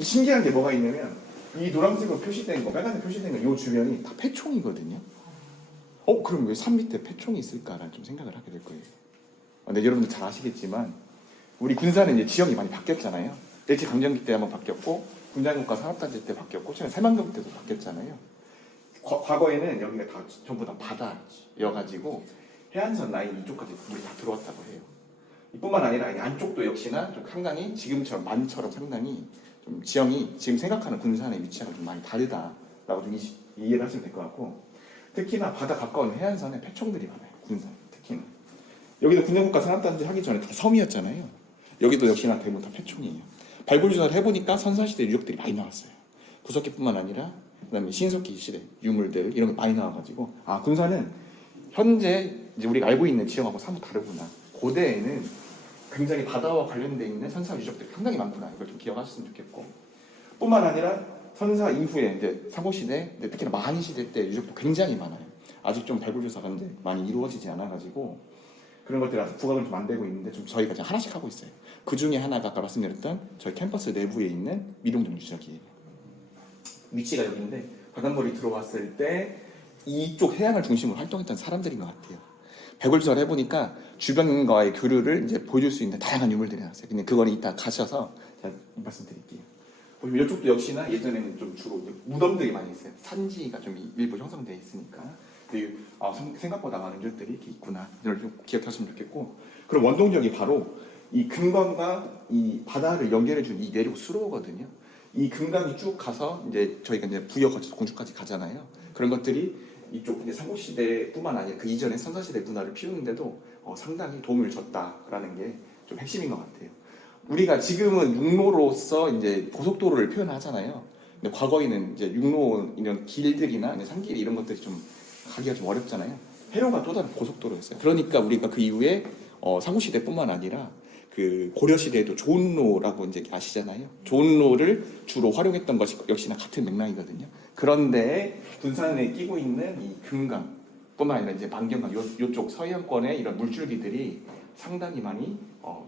신기한 게 뭐가 있냐면 이 노란색으로 표시된 거, 빨간색 표시된 거, 이 주변이 다 패총이거든요. 그럼 왜 산 밑에 패총이 있을까라는 좀 생각을 하게 될 거예요. 근데 여러분들 잘 아시겠지만 우리 군사는 이제 지형이 많이 바뀌었잖아요. 일제강점기 때 한번 바뀌었고 군장국가 산업단지 때 바뀌었고 최근 새만금 때도 바뀌었잖아요. 과거에는 여기가 다 전부 다 바다여가지고 해안선 라인 이쪽까지 물이 다 들어왔다고 해요. 이뿐만 아니라 이 안쪽도 역시나 좀 상당히 지금처럼 만처럼 상당히 좀 지형이 지금 생각하는 군산의 위치하고 좀 많이 다르다라고 좀 이해를 하시면 될 것 같고, 특히나 바다 가까운 해안선에 패총들이 많아요. 군산 특히나 여기도 군장국가 산업단지 하기 전에 다 섬이었잖아요. 여기도 역시나 대부분 다 패총이에요. 발굴 조사를 해보니까 선사시대 유적들이 많이 나왔어요. 구석기뿐만 아니라 그다음에 신석기 시대 유물들 이런 게 많이 나와가지고 군산은 현재 이제 우리가 알고 있는 지형하고 사뭇 다르구나. 고대에는 굉장히 바다와 관련돼 있는 선사 유적들이 상당히 많구나. 이걸 좀 기억하셨으면 좋겠고, 뿐만 아니라 선사 이후에 이제 상고시대, 특히나 만이시대 때 유적도 굉장히 많아요. 아직 좀 발굴 조사가 이제 많이 이루어지지 않아가지고 그런 것들이 아직 부각을 좀 안 되고 있는데 좀 저희가 지금 하나씩 하고 있어요. 그 중에 하나가 아까 말씀드렸던 저희 캠퍼스 내부에 있는 미룡동 유적이에요. 위치가 여기인데 바닷물이 들어왔을 때 이쪽 해안을 중심으로 활동했던 사람들인 것 같아요. 발굴 조사를 해보니까 주변과의 교류를 이제 보여줄 수 있는 다양한 유물들이 나왔어요. 근데 그거는 이따 가셔서 제가 말씀드릴게요. 보시면 이쪽도 역시나 예전에는 좀 주로 무덤들이 많이 있어요. 산지가 좀 일부 형성되어 있으니까. 생각보다 많은 유적들이 이렇게 있구나. 이걸 좀 기억하시면 좋겠고, 그럼 원동력이 바로 이 금강과 이 바다를 연결해준 이 내륙 수로거든요. 이 금강이 쭉 가서 이제 저희가 이제 부여 거쳐서 공주까지 가잖아요. 그런 것들이 이쪽 이제 삼국시대뿐만 아니라 그 이전의 선사시대 문화를 피우는데도 상당히 도움을 줬다라는 게 좀 핵심인 것 같아요. 우리가 지금은 육로로서 이제 고속도로를 표현하잖아요. 근데 과거에는 이제 육로 이런 길들이나 산길 이런 것들이 좀 가기가 좀 어렵잖아요. 해로가 또 다른 고속도로였어요. 그러니까 우리가 그 이후에 삼국시대뿐만 아니라 그 고려시대에도 조은로라고 이제 아시잖아요. 조은로를 주로 활용했던 것이 역시나 같은 맥락이거든요. 그런데 군산에 끼고 있는 이 금강뿐만 아니라 이제 만경강 요쪽 서해안권의 이런 물줄기들이 상당히 많이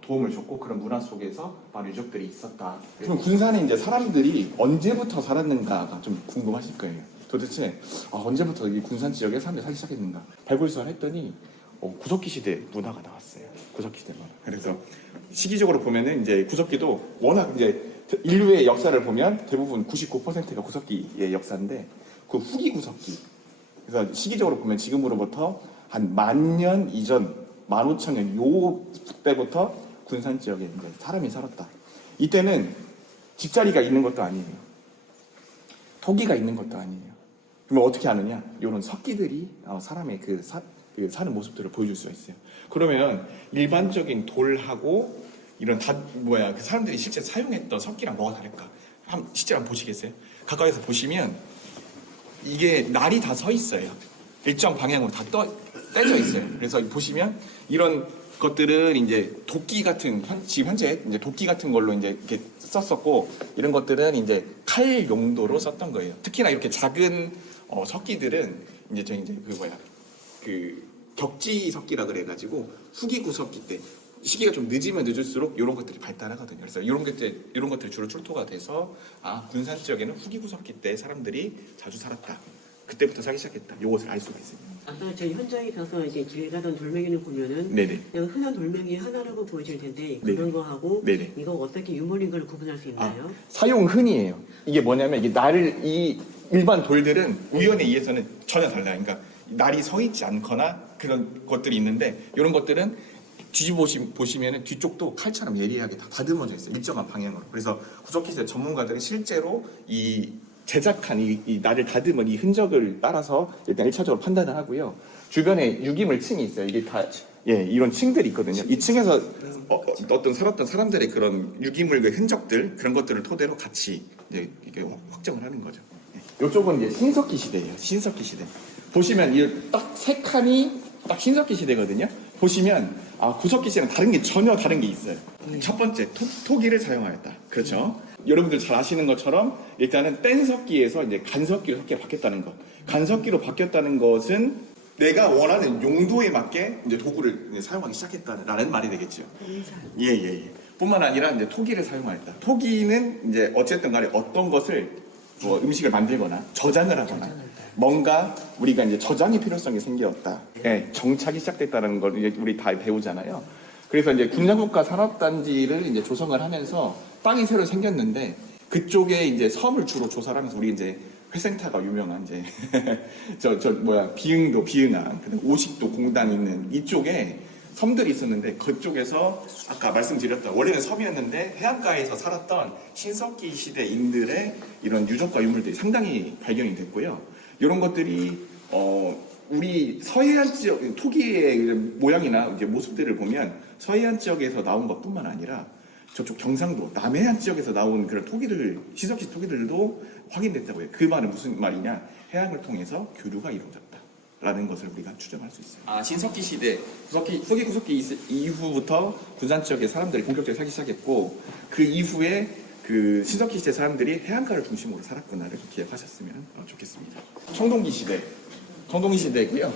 도움을 줬고 그런 문화 속에서 많은 유적들이 있었다. 그럼 군산에 이제 사람들이 언제부터 살았는가가 좀 궁금하실 거예요. 도대체 언제부터 이 군산 지역에 사람들이 살기 시작했는가? 발굴 조사를 했더니 구석기 시대 문화가 나왔어요. 구석기 시대 문화. 그래서 시기적으로 보면은 이제 구석기도 워낙 이제 인류의 역사를 보면 대부분 99%가 구석기의 역사인데 그 후기 구석기. 그래서 시기적으로 보면 지금으로부터 한 10,000년 이전 15,000년 요 때부터 군산 지역에 이제 사람이 살았다. 이때는 집자리가 있는 것도 아니에요. 토기가 있는 것도 아니에요. 그러면 어떻게 아느냐? 이런 석기들이 사람의 그 사는 모습들을 보여줄 수가 있어요. 그러면 일반적인 돌하고 이런 그 사람들이 실제 사용했던 석기랑 뭐가 다를까? 실제로 한번 보시겠어요? 가까이서 보시면 이게 날이 다 서 있어요. 일정 방향으로 다 떼져 있어요. 그래서 보시면 이런 것들은 이제 도끼 같은 지금 현재 이제 도끼 같은 걸로 이제 이렇게 썼었고 이런 것들은 이제 칼 용도로 썼던 거예요. 특히나 이렇게 작은 석기들은 이제 그 격지 석기라 그래가지고 후기 구석기 때 시기가 좀 늦으면 늦을수록 이런 것들이 발달하거든요. 그래서 이런 것들이 주로 출토가 돼서 군산 지역에는 후기 구석기 때 사람들이 자주 살았다. 그때부터 살기 시작했다. 이것을 알 수가 있습니다. 아까 저희 현장에 가서 이제 길 가던 돌멩이를 보면은 네네. 그냥 흔한 돌멩이 하나라고 보이실 텐데 네네. 그런 거하고 네네. 이거 어떻게 유물인 걸 구분할 수 있나요? 사용 흔이에요. 이게 뭐냐면 이게 이 일반 돌들은 우연에 의해서는 전혀 달라요. 그러니까 날이 서 있지 않거나 그런 것들이 있는데 이런 것들은 뒤집어 보시면 뒤쪽도 칼처럼 예리하게 다 다듬어져 있어요. 일정한 방향으로. 그래서 구석기시대 전문가들은 실제로 이 제작한 이 날을 다듬은 이 흔적을 따라서 일단 1차적으로 판단을 하고요. 주변에 유기물 층이 있어요. 이게 다 이런 층들이 있거든요. 이 층에서 어떤 살았던 사람들의 그런 유기물의 흔적들 그런 것들을 토대로 같이 이제 이게 확정을 하는 거죠. 이쪽은 이제 신석기 시대예요. 신석기 시대. 보시면 이 딱 세 칸이 딱 신석기 시대거든요. 보시면 구석기 시대는 전혀 다른 게 있어요. 첫 번째 토기를 사용하였다. 그렇죠. 여러분들 잘 아시는 것처럼 일단은 뗀석기에서 이제 간석기로 석기가 바뀌었다는 것. 간석기로 바뀌었다는 것은 내가 원하는 용도에 맞게 이제 도구를 이제 사용하기 시작했다는 말이 되겠죠. 예. 뿐만 아니라 이제 토기를 사용했다. 토기는 이제 어쨌든 간에 어떤 것을 뭐 음식을 만들거나 저장을 하거나 뭔가 우리가 이제 저장의 필요성이 생겼다. 예, 정착이 시작됐다는 걸 이제 우리 다 배우잖아요. 그래서 이제 군량국가 산업단지를 이제 조성을 하면서 땅이 새로 생겼는데 그쪽에 이제 섬을 주로 조사를 하면서 우리 이제 회센터가 유명한 이제 비흥도 비흥항, 그다음 오식도 공단 있는 이쪽에 섬들이 있었는데 그쪽에서 아까 말씀드렸던 원래는 섬이었는데 해안가에서 살았던 신석기 시대인들의 이런 유적과 유물들이 상당히 발견이 됐고요. 이런 것들이 우리 서해안 지역 토기의 모양이나 이제 모습들을 보면 서해안 지역에서 나온 것뿐만 아니라 저쪽 경상도 남해안 지역에서 나온 그런 토기들 신석기 토기들도 확인됐다고요. 그 말은 무슨 말이냐? 해양을 통해서 교류가 이루어졌다라는 것을 우리가 추정할 수 있어요. 아 신석기 시대 후기 구석기 이후부터 군산 지역의 사람들이 본격적으로 살기 시작했고 그 이후에 그 신석기 시대 사람들이 해안가를 중심으로 살았구나를 기억하셨으면 좋겠습니다. 청동기 시대고요.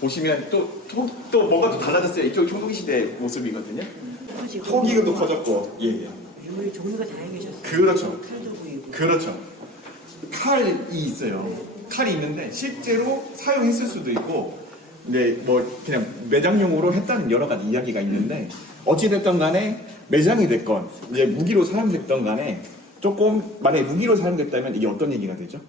보시면 또 뭐가 또 달라졌어요. 이쪽 청동기 시대 모습이거든요. 토기가 또 커졌고, 예. 유물이 종류가 다양해졌어요. 그렇죠. 칼도 보이고. 그렇죠. 칼이 있어요. 칼이 있는데 실제로 사용했을 수도 있고, 근데 뭐 그냥 매장용으로 했다는 여러 가지 이야기가 있는데 어찌 됐든 간에 매장이 됐건 이제 무기로 사용됐던 간에 조금 만약에 무기로 사용됐다면 이게 어떤 얘기가 되죠?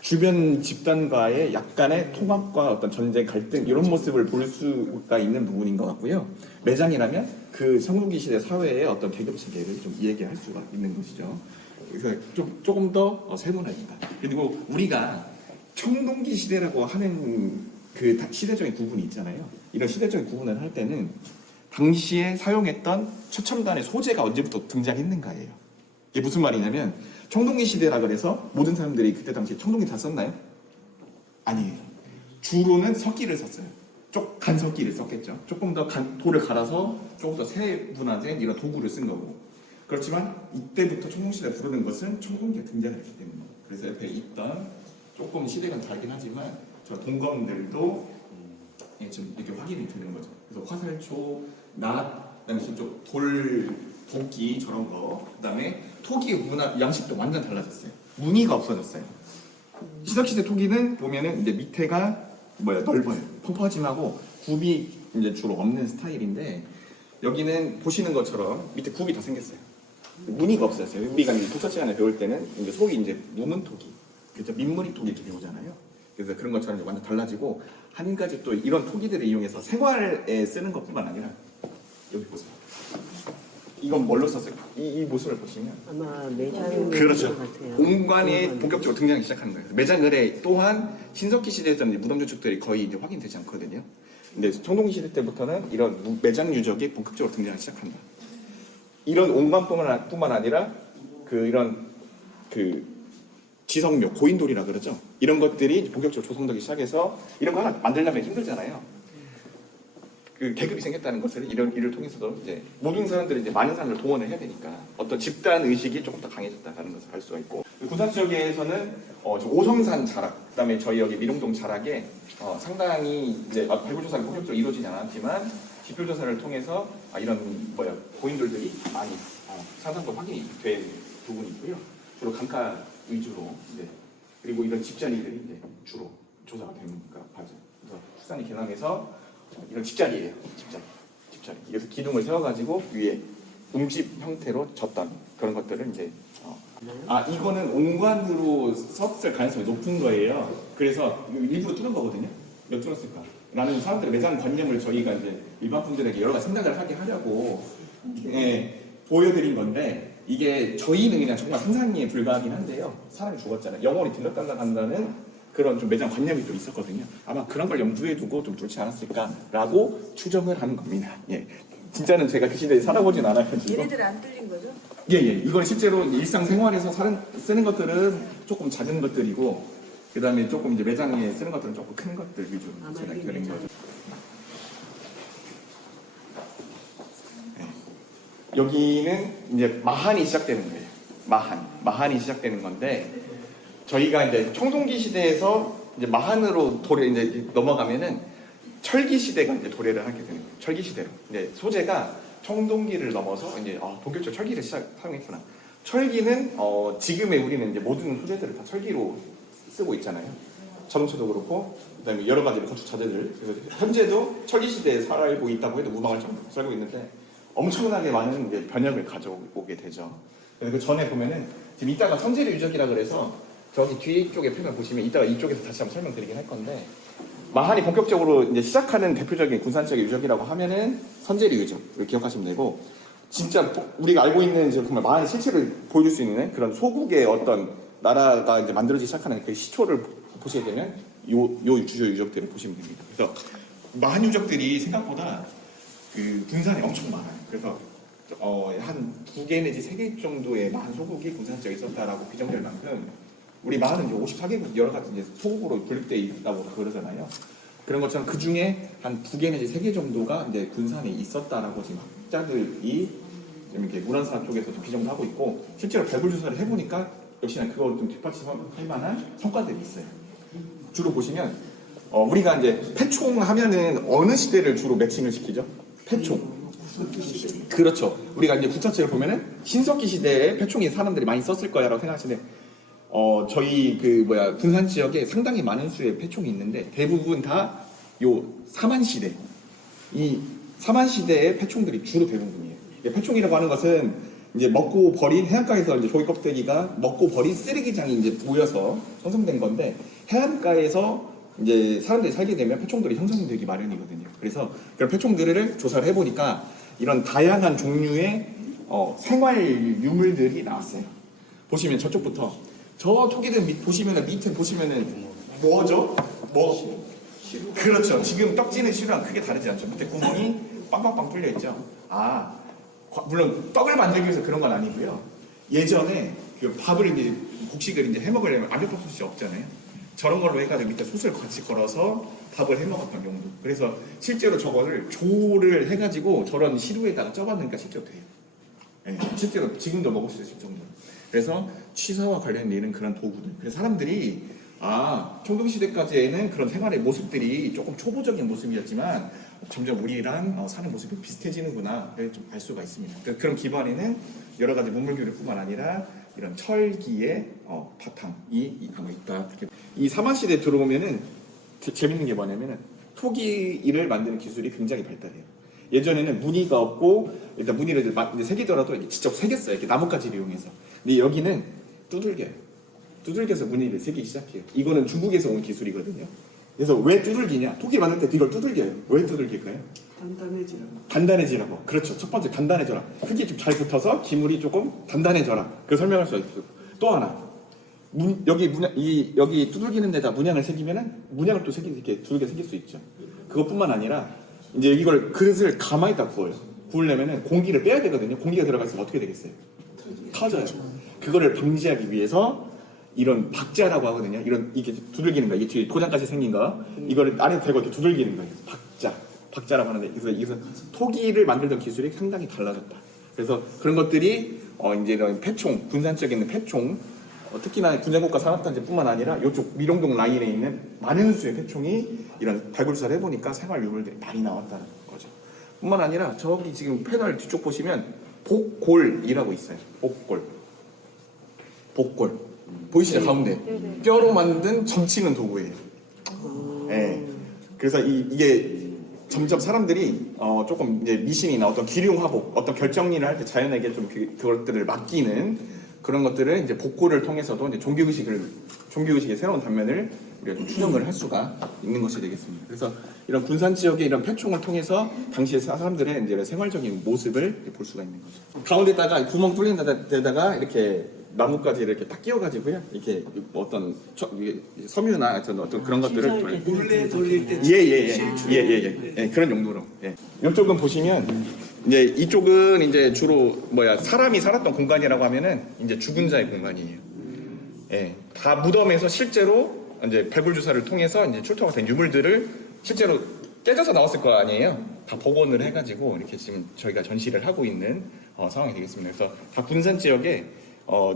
주변 집단과의 약간의 통합과 어떤 전쟁 갈등 이런 모습을 볼 수가 있는 부분인 것 같고요. 매장이라면 그 청동기 시대 사회의 어떤 계급 체계를 좀 이야기할 수가 있는 것이죠. 그래서 조금 더 세분화입니다. 그리고 우리가 청동기 시대라고 하는 그 시대적인 구분이 있잖아요. 이런 시대적인 구분을 할 때는 당시에 사용했던 최첨단의 소재가 언제부터 등장했는가예요. 이게 무슨 말이냐면 청동기 시대라 그래서 모든 사람들이 그때 당시에 청동기 다 썼나요? 아니에요. 주로는 석기를 썼어요. 간석기를 썼겠죠. 조금 더 돌을 갈아서 조금 더 세분화된 이런 도구를 쓴 거고. 그렇지만 이때부터 청동시대 부르는 것은 청동기가 등장했기 때문에. 그래서 옆에 있던 조금 시대가 다르긴 하지만 저 동검들도 좀 이렇게 확인이 되는 거죠. 그래서 화살초, 낫, 그다음에 저쪽 도끼 저런 거, 그다음에 토기 문화 양식도 완전 달라졌어요. 무늬가 없어졌어요. 신석시대 토기는 보면은 이제 밑에가 넓어요. 펑퍼짐하고 굽이 이제 주로 없는 스타일인데 여기는 보시는 것처럼 밑에 굽이 더 생겼어요. 무늬가 없어졌어요. 우리가 독서 시간에 배울 때는 이제 속이 이제 무문 토기, 그렇죠? 민무늬 토기 이렇게 배우잖아요. 그래서 그런 것처럼 완전 달라지고 한 가지 또 이런 토기들을 이용해서 생활에 쓰는 것뿐만 아니라 여기 보세요. 이건 뭘로 썼을까? 이 모습을 보시면 아마 매장 그렇죠. 같아요. 공관이 본격적으로 등장하기 시작하는 거예요. 매장 의뢰 또한 신석기 시대에서는 무덤 조축들이 거의 이제 확인되지 않거든요. 근데 청동기 시대 때부터는 이런 매장 유적이 본격적으로 등장하기 시작한다. 이런 옹관뿐만 아니라 이런 지성묘, 고인돌이라 그러죠. 이런 것들이 본격적으로 조성되기 시작해서 이런 거 하나 만들려면 힘들잖아요. 그 계급이 생겼다는 것을 이런 일을 통해서도 이제 모든 사람들이 이제 많은 사람들을 동원을 해야 되니까 어떤 집단 의식이 조금 더 강해졌다는 것을 알 수가 있고 군산 지역에서는 오성산 자락, 그다음에 저희 여기 미롱동 자락에 상당히 이제 발굴 조사가 본격적으로 이루어지지 않았지만 지표 조사를 통해서 이런 고인돌들이 많이 사상도 확인이 된 부분이 있고요. 주로 강가 위주로 이제 그리고 이런 집자리들이 이제 주로 조사가 되니까 맞아. 그래서 출산이 개남해서 이런 집자리예요. 집자리. 그래서 기둥을 세워가지고 위에 움집 형태로 졌던 그런 것들을 이제 이거는 옹관으로 썼을 가능성이 높은 거예요. 그래서 일부러 뚫은 거거든요. 왜 뚫었을까? 라는 사람들의 매장 관념을 저희가 이제 일반 분들에게 여러 가지 생각을 하게 하려고 보여드린 건데 이게 저희는 그냥 정말 상상에 불과하긴 한데요. 사람이 죽었잖아요. 영혼이 들렀달라간다는 그런 좀 매장 관념이 또 있었거든요. 아마 그런 걸 염두에 두고 좀 뚫지 않았을까라고 추정을 하는 겁니다. 예. 진짜는 제가 그 시대에 살아보진 않아가지고. 얘네들 안 뚫린 거죠? 예. 이건 실제로 일상생활에서 쓰는 것들은 조금 작은 것들이고, 그 다음에 조금 이제 매장에 쓰는 것들은 조금 큰 것들 위주로 제가 그린 거죠. 예. 여기는 이제 마한이 시작되는 거예요. 마한이 시작되는 건데, 저희가 이제 청동기 시대에서 이제 마한으로 이제 넘어가면은 철기 시대가 이제 도래를 하게 되는 거예요. 철기 시대로. 이제 소재가 청동기를 넘어서 이제 본격적으로 철기를 사용했구나. 철기는 지금의 우리는 이제 모든 소재들을 다 철기로 쓰고 있잖아요. 자동차도 그렇고 그다음에 여러 가지 건축 자재들. 그래서 현재도 철기 시대에 살고 있다고 해도 무방할 정도로 살고 있는데 엄청나게 많은 이제 변혁을 가져오게 되죠. 그래서 그 전에 보면은 지금 이따가 선제리 유적이라 그래서 저기 뒤쪽에 표면 보시면 이따가 이쪽에서 다시 한번 설명드리긴 할 건데 마한이 본격적으로 이제 시작하는 대표적인 군산적인 유적이라고 하면은 선제리 유적을 기억하시면 되고 진짜 우리가 알고 있는 정말 마한의 실체를 보여줄 수 있는 그런 소국의 어떤 나라가 이제 만들어지기 시작하는 그 시초를 보시게 되면 요 주요 유적들을 보시면 됩니다. 그래서 마한 유적들이 생각보다 그 군산에 엄청 많아요. 그래서 한 2개 내지 3개 정도의 마한 소국이 군산 지역에 있었다라고 규정될 만큼 우리 마한은 54개국 여러 가지 이제 소국으로 분립되어 있다고 그러잖아요. 그런 것처럼 그 중에 한 2개 내지 3개 정도가 이제 군산에 있었다라고 지금 학자들이 좀 이렇게 문헌사 쪽에서 좀 비정도 하고 있고 실제로 발굴 조사를 해보니까 역시나 그걸 좀 뒷받침할 만한 성과들이 있어요. 주로 보시면 우리가 이제 패총 하면은 어느 시대를 주로 매칭을 시키죠? 패총. 그렇죠. 우리가 이제 구차체를 보면은 신석기 시대에 패총이 사람들이 많이 썼을 거야라고 생각하시는데 저희 군산 지역에 상당히 많은 수의 패총이 있는데 대부분 다 요 사만 시대 이 사만 시대의 패총들이 주로 대부분이에요. 패총이라고 하는 것은 이제 먹고 버린 해안가에서 이제 조개 껍데기가 먹고 버린 쓰레기장이 이제 모여서 형성된 건데 해안가에서 이제 사람들이 살게 되면 패총들이 형성되기 마련이거든요. 그래서 그런 패총들을 조사를 해보니까 이런 다양한 종류의 생활 유물들이 나왔어요. 보시면 저쪽부터 저 토기들 보시면은 밑에 보시면은 뭐죠? 그렇죠. 지금 떡지는 시루랑 크게 다르지 않죠. 밑에 구멍이 빵빵빵 뚫려 있죠. 물론 떡을 만들기 위해서 그런 건 아니고요. 예전에 그 밥을 이제 곡식을 이제 해 먹으려면 압력밥솥이 없잖아요. 저런 걸로 해가지고 밑에 솥을 같이 걸어서 밥을 해 먹었던 용도. 그래서 실제로 저거를 조를 해가지고 저런 시루에다가 쪄봤으니까 실제로 돼요. 네, 실제로 지금도 먹을 수 있을 정도로. 그래서 취사와 관련된 그런 도구들. 그래서 사람들이 청동기 시대까지에는 그런 생활의 모습들이 조금 초보적인 모습이었지만 점점 우리랑 사는 모습이 비슷해지는구나 좀 알 수가 있습니다. 그런 기반에는 여러 가지 문물교류뿐만 아니라 이런 철기의 바탕이 아마 있다. 이 사만 시대 들어오면은 재밌는 게 뭐냐면은 토기를 만드는 기술이 굉장히 발달해요. 예전에는 무늬가 없고 일단 무늬를 이제 새기더라도 직접 새겼어요. 이렇게 나뭇가지를 이용해서. 근데 여기는 두들겨서 무늬를 새기기 시작해요. 이거는 중국에서 온 기술이거든요. 그래서 왜 두들기냐? 토기 만들 때 이걸 두들겨요. 왜 두들길까요? 단단해지라고. 그렇죠. 첫 번째 단단해져라. 흙이 좀 잘 붙어서 기물이 조금 단단해져라. 그 설명할 수 있어요. 또 하나. 여기 두들기는 데다 문양을 새기면은 문양을 또 이렇게 두들겨 새길 수 있죠. 그것뿐만 아니라 이제 이걸 그릇을 가만히다 구워요. 구우려면은 공기를 빼야 되거든요. 공기가 들어갔으면 어떻게 되겠어요? 터져요. 그거를 방지하기 위해서 이런 박자라고 하거든요. 이게 두들기는 거, 이게 뒤에 도장까지 생긴 거, 이거를 안에 대고 이렇게 두들기는 거예요. 박자라고 하는데, 그래서 토기를 만들던 기술이 상당히 달라졌다. 그래서 그런 것들이 이제 이런 패총, 군산적에 있는 패총, 특히나 군장국가 산업단지뿐만 아니라 이쪽 미룡동 라인에 있는 많은 수의 패총이 이런 발굴사를 해보니까 생활 유물들이 많이 나왔다는 거죠. 뿐만 아니라 저기 지금 패널 뒤쪽 보시면 복골이라고 있어요. 복골. 보이시죠? 가운데. 뼈로 만든 점치는 도구예요. 네. 그래서 이게 점점 사람들이 조금 이제 미신이나 어떤 기륭화복, 어떤 결정일을 할 때 자연에게 좀 그것들을 맡기는 그런 것들을 이제 복고를 통해서도 이제 종교의식의 새로운 단면을 우리가 좀 추정을 할 수가 있는 것이 되겠습니다. 그래서 이런 군산 지역의 이런 패총을 통해서 당시의 사람들의 이제 생활적인 모습을 볼 수가 있는 거죠. 가운데다가 구멍 뚫린 데다가 이렇게 나뭇가지를 이렇게 딱 끼워가지고요. 이렇게 어떤 섬유나 어떤 그런 것들을 돌릴 때 예, 그런 용도로. 예. 이쪽은 보시면 이제 이쪽은 이제 주로 사람이 살았던 공간이라고 하면은 이제 죽은 자의 공간이에요. 예, 다 무덤에서 실제로 이제 발굴 조사를 통해서 이제 출토가 된 유물들을 실제로 깨져서 나왔을 거 아니에요. 다 복원을 해가지고 이렇게 지금 저희가 전시를 하고 있는 상황이 되겠습니다. 그래서 다 군산 지역에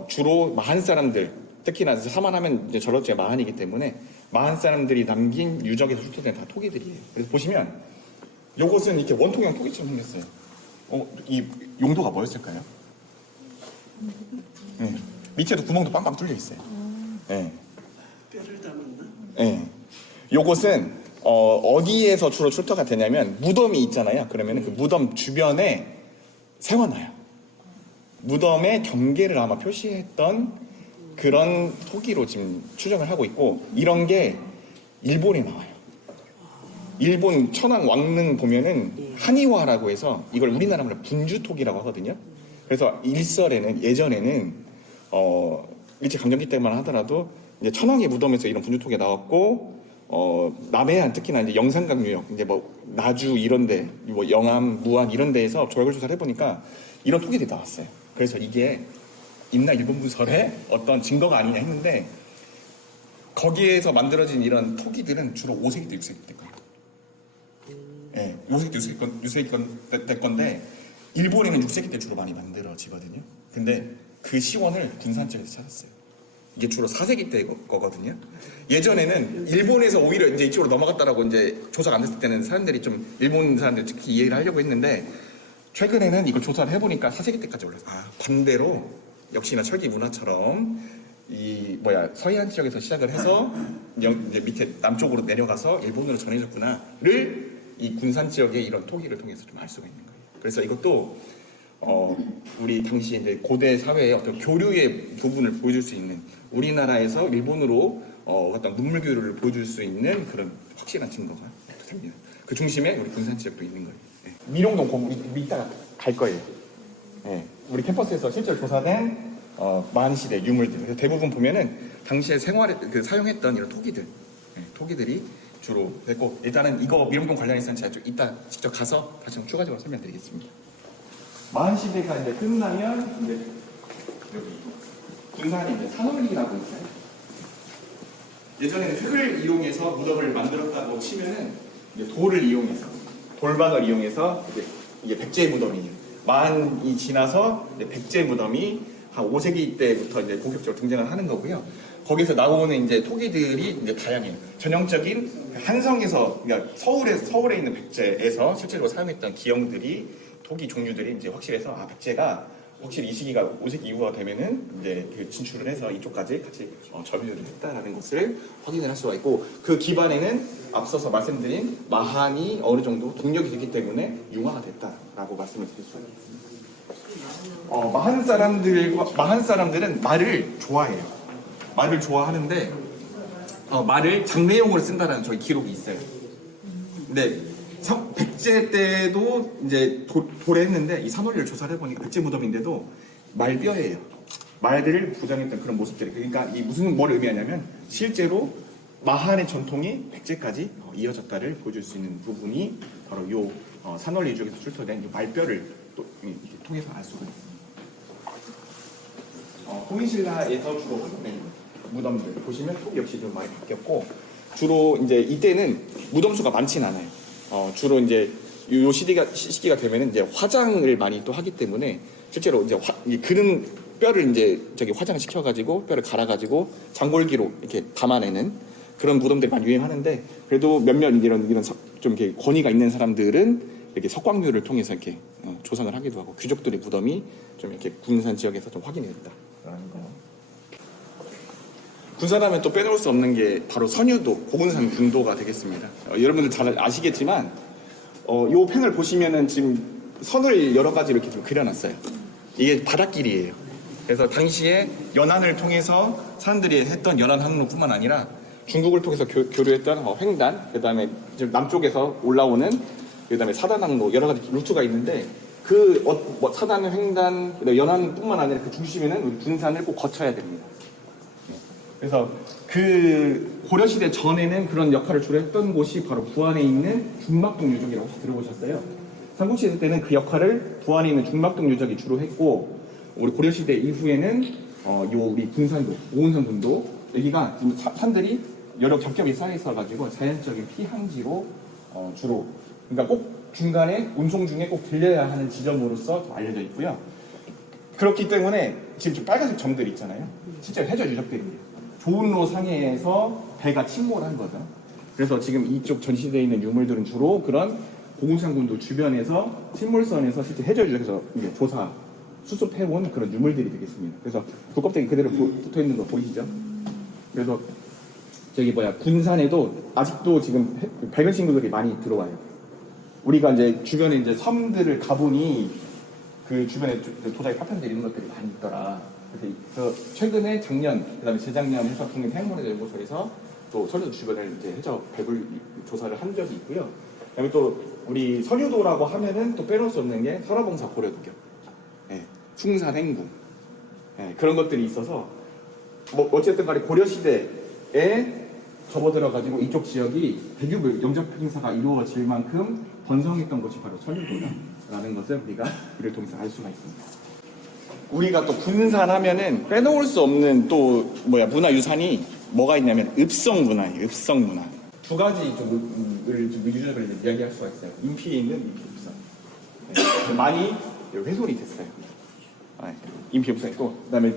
주로 마한 사람들, 특히나 사만하면 이제 전라도가 마한이기 때문에 마한 사람들이 남긴 유적에서 출토된 다 토기들이에요. 그래서 보시면 요것은 이렇게 원통형 토기처럼 생겼어요. 이 용도가 뭐였을까요? 네. 밑에도 구멍도 빵빵 뚫려 있어요. 네. 뼈를 담았나? 네. 요것은 어디에서 주로 출토가 되냐면 무덤이 있잖아요. 그러면 그 무덤 주변에 세워놔요. 무덤의 경계를 아마 표시했던 그런 토기로 지금 추정을 하고 있고, 이런 게 일본에 나와요. 일본 천황 왕릉 보면은 한의화라고 해서 이걸 우리나라 말로 분주토기라고 하거든요. 그래서 일설에는 예전에는 일제 강점기 때만 하더라도 이제 천황의 무덤에서 이런 분주토기가 나왔고, 남해안 특히나 이제 영산강 유역, 이제 뭐 나주 이런데, 뭐 영암, 무안 이런 데에서 조약을 조사를 해보니까 이런 토기들이 나왔어요. 그래서 이게 임나 일본 문설의 어떤 증거가 아니냐 했는데, 거기에서 만들어진 이런 토기들은 주로 5세기 때 6세기 때 거예요. 예, 5세기 때 6세기 때 건데, 일본에는 6세기 때 주로 많이 만들어지거든요. 근데 그 시원을 군산 지역에서 찾았어요. 이게 주로 4세기 때 거거든요. 예전에는 일본에서 오히려 이제 이쪽으로 넘어갔다라고 이제 조사가 안 됐을 때는 사람들이 좀, 일본 사람들 특히 이해를 하려고 했는데, 최근에는 이걸 조사를 해보니까 4세기 때까지 올랐어요. 반대로 역시나 철기 문화처럼 서해안 지역에서 시작을 해서 이제 밑에 남쪽으로 내려가서 일본으로 전해졌구나를 이 군산 지역의 이런 토기를 통해서 좀 알 수가 있는 거예요. 그래서 이것도 우리 당시 이제 고대 사회의 어떤 교류의 부분을 보여줄 수 있는, 우리나라에서 일본으로 어떤 문물 교류를 보여줄 수 있는 그런 확실한 증거가 됩니다. 그 중심에 우리 군산 지역도 있는 거예요. 네. 미룡동 고문 이따가 갈 거예요. 네. 우리 캠퍼스에서 실제로 조사된 만시대 유물들. 그래서 대부분 보면은 당시에 생활에 사용했던 이런 토기들, 토기들이 주로 됐고, 일단은 이거 미룡동 관련해서는 제가 좀 이따 직접 가서 다시 좀 추가적으로 설명드리겠습니다. 만시대가 이제 끝나면 이제 여기 군산에 이제 산월리라고 있어요. 예전에는 흙을 이용해서 무덤을 만들었다고 치면은 이제 돌을 이용해서, 돌방을 이용해서 이게 백제 무덤이에요. 만이 지나서 이제 백제 무덤이 한 5세기 때부터 이제 본격적으로 등장을 하는 거고요. 거기서 나오는 이제 토기들이 이제 다양해요. 전형적인 한성에서, 그러니까 서울에 있는 백제에서 실제로 사용했던 기형들이, 토기 종류들이 이제 확실해서 백제가 확실히 이 시기가 5세기 이후가 되면은 이제 진출을 해서 이쪽까지 같이 점유를 했다라는 것을 확인을 할 수가 있고, 그 기반에는 앞서서 말씀드린 마한이 어느 정도 동력이 됐기 때문에 융화가 됐다라고 말씀을 드릴 수가 있습니다. 마한 사람들은 말을 좋아해요. 말을 좋아하는데 말을 장례용으로 쓴다라는 저희 기록이 있어요. 근데 백제 때도 이제 도래했는데, 이 산월리를 조사를 해보니까 백제 무덤인데도 말뼈예요. 말들을 부정했던 그런 모습들이. 그러니까 이 무슨 뭘 의미하냐면, 실제로 마한의 전통이 백제까지 이어졌다를 보여줄 수 있는 부분이 바로 요 산월리 쪽에서 출토된 이 말뼈를 또 통해서 알 수가 있습니다. 홍인신라에서 주로 무덤들 보시면 또 역시 좀 많이 바뀌었고, 주로 이제 이때는 무덤 수가 많진 않아요. 주로 이제 요 시기가 되면은 이제 화장을 많이 또 하기 때문에, 실제로 이제 그는 뼈를 이제 화장을 시켜가지고 뼈를 갈아가지고 장골기로 이렇게 담아내는 그런 무덤들이 많이 유행하는데, 그래도 몇몇 이런 좀 이렇게 권위가 있는 사람들은 이렇게 석광류를 통해서 이렇게 조상을 하기도 하고, 귀족들의 무덤이 좀 이렇게 군산 지역에서 좀 확인이 됐다라는 거. 군산하면 또 빼놓을 수 없는 게 바로 선유도, 고군산 군도가 되겠습니다. 여러분들 잘 아시겠지만, 요 펜을 보시면은 지금 선을 여러 가지로 이렇게 좀 그려놨어요. 이게 바닷길이에요. 그래서 당시에 연안을 통해서 사람들이 했던 연안 항로뿐만 아니라 중국을 통해서 교류했던 횡단, 그다음에 지금 남쪽에서 올라오는, 그다음에 사단 항로, 여러 가지 루트가 있는데, 그 사단, 횡단, 연안뿐만 아니라 그 중심에는 우리 군산을 꼭 거쳐야 됩니다. 그래서 그 고려시대 전에는 그런 역할을 주로 했던 곳이 바로 부안에 있는 중막동 유적이라고 혹시 들어보셨어요? 삼국시대 때는 그 역할을 부안에 있는 중막동 유적이 주로 했고, 우리 고려시대 이후에는 우리 군산도, 오은산군도, 여기가 지금 산들이 여러 겹겹이 쌓여 있어가지고 자연적인 피항지로 주로, 그러니까 꼭 중간에 운송 중에 꼭 들려야 하는 지점으로서 알려져 있고요. 그렇기 때문에 지금 저 빨간색 점들 있잖아요. 실제 해저 유적들이에요. 조은로 상해에서 배가 침몰한 거죠. 그래서 지금 이쪽 전시되어 있는 유물들은 주로 그런 보금산군도 주변에서 식물선에서 실제 해저지역에서 이게 조사 수습해온 그런 유물들이 되겠습니다. 그래서 돌껍데기 그대로 붙어 있는 거 보이시죠? 그래서 저기 군산에도 아직도 지금 발견 신고들이 많이 들어와요. 우리가 이제 주변에 이제 섬들을 가보니 그 주변에 도자기 파편들이 있는 것들이 많이 있더라. 그래서 최근에 작년, 그다음에 재작년 해서 국립해양문화연구소에서 또 서류 주변을 이제 해저 배불 조사를 한 적이 있고요. 그다음에 또 우리 선유도라고 하면은 또 빼놓을 수 없는 게 설화봉사 고려도교, 숭산 행궁, 그런 것들이 있어서 뭐 어쨌든 간에 고려 시대에 접어들어 가지고 이쪽 지역이 대규모 영접 행사가 이루어질 만큼 번성했던 곳이 바로 선유도다라는 것을 우리가 이를 통해서 알 수가 있습니다. 우리가 또 군산 하면은 빼놓을 수 없는 또 문화유산이 뭐가 있냐면 읍성문화예요. 읍성문화. 두 가지 좀을 유적을 이야기할 수가 있어요. 인피에 있는 인피 읍성. 많이 훼손이 됐어요. 인피 읍성 있고, 그다음에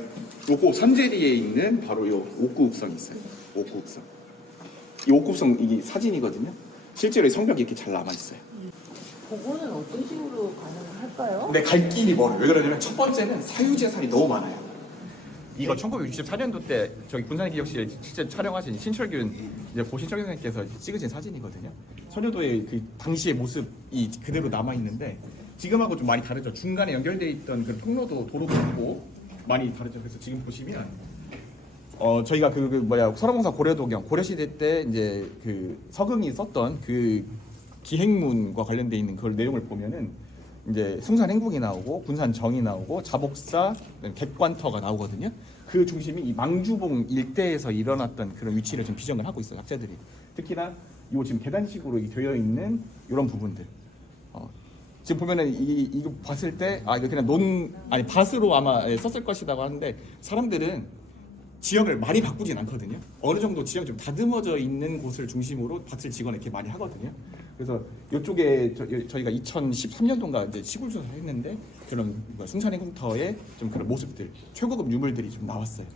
옥구 삼재리에 있는 바로 이 옥구 읍성이 있어요. 옥구 읍성. 이 옥구 읍성 이게 사진이거든요. 실제로 성벽이 이렇게 잘 남아 있어요. 그거는 어떤 식으로 가능할까요? 근데 갈 길이 멀어요. 왜 그러냐면 첫 번째는 사유재산이 너무 많아요. 이거 1964년도 때 저기 군산기억실에 실제 촬영하신 신철균 이제 고 신철균 선생님께서 찍으신 사진이거든요. 선유도의 그 당시의 모습이 그대로 남아 있는데 지금하고 좀 많이 다르죠. 중간에 연결돼 있던 그 통로도 도로도 있고 많이 다르죠. 그래서 지금 보시면 저희가 설화봉사 고려도경 고려시대 때 이제 그 서경이 썼던 그 기행문과 관련돼 있는 그 내용을 보면은 이제 숭산 행궁이 나오고 군산 정이 나오고 자복사, 객관터가 나오거든요. 그 중심이 이 망주봉 일대에서 일어났던 그런 위치를 좀 비정을 하고 있어요, 학자들이. 특히나 이 지금 계단식으로 되어 있는 이런 부분들. 지금 보면은 이거 봤을 때 이거 그냥 밭으로 아마 썼을 것이라고 하는데 사람들은 지역을 많이 바꾸진 않거든요. 어느 정도 지역이 좀 다듬어져 있는 곳을 중심으로 밭을 지거나 이렇게 많이 하거든요. 그래서 이쪽에 저희가 2013년도인가 이제 시골 조사를 했는데 그런 숭산행궁터의 좀 그런 모습들, 최고급 유물들이 좀 나왔어요.